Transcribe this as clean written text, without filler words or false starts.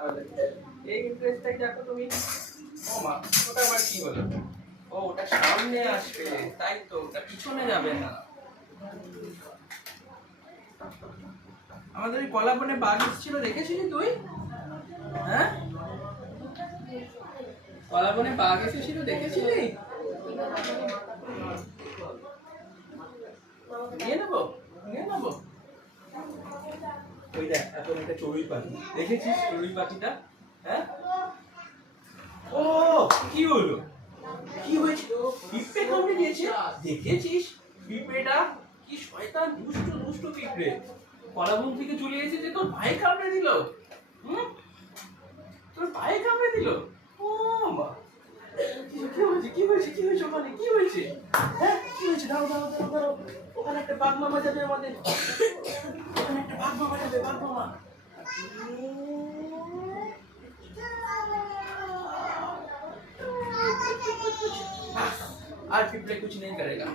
তাহলে এই ড্রেসটাই দেখো তুমি। ও মা, ওটা আবার কি হলো? ও, ওটা সামনে আসবে, তাই তো, ওটা পিছনে যাবে না। আমাদের ওই কলা বনে বাঘ এসেছিল, দেখেছিলি তুই? হ্যাঁ, কলা বনে বাঘ এসেছিল, দেখেছিলি? নিয়ে নেবো, নিয়ে নেবো। ওই দেখ, এখন একটা চড়ুই পাখি দেখেছিস? চড়ুই পাখিটা, হ্যাঁ? ও, কি হলো? কি হয়েছিল? পিঁপড়ে কামড়ে দিয়েছে, দেখেছিস? পিঁপড়েটা কি শয়তান, দুষ্ট দুষ্ট পিঁপড়ে। কলাবন থেকে চলে এসেছে, তোর ভাই কামড়ে দিল। হুম, তোর ভাই কামড়ে দিল। ও মা, কি হয়েছে, কি হয়েছে, কি হয়েছে ওখানে, কি হয়েছে? হ্যাঁ, কি হয়েছে? দাঁড়াও দাঁড়াও দাঁড়াও দাঁড়াও, ওখানে একটা বাঘ মামা যাবে আমাদের, ওখানে একটা বাঘ মামা যাবে, বাঘ মামা। आज पिपले कुछ नहीं करेगा।